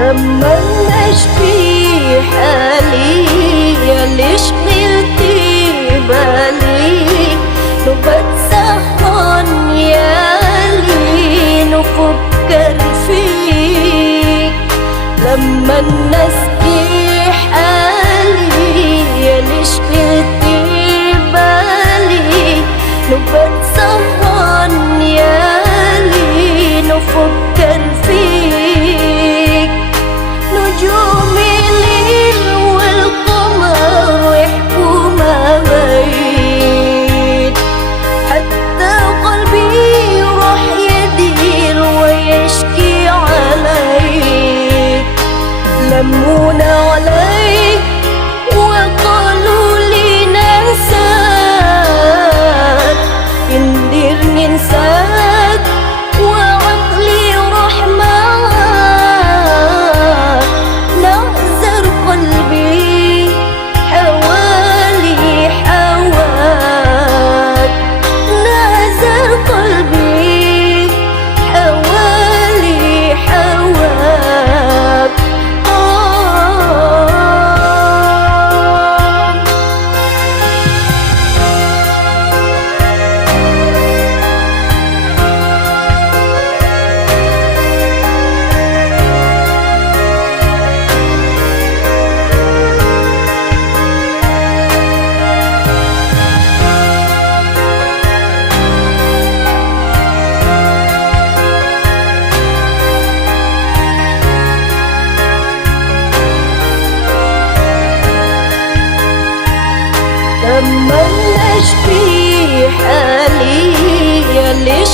لما نشفي حالي ليش قلتي بالي نبت سهران يالي نفكر فيك لما نسقي حالي ليش قلتي بالي نبت سهران يالي نفكر فيك نجوم الليل والقمر يحكوا ما بين حتى قلبي يروح يدير ويشكي عليك لمونا عليك وقالوا لي ننساك ندير ننساك وعقلي روح معاك نعذر قلبي حوالي حواك نعذر قلبي حوالي حواك لما نشفي حالي ليش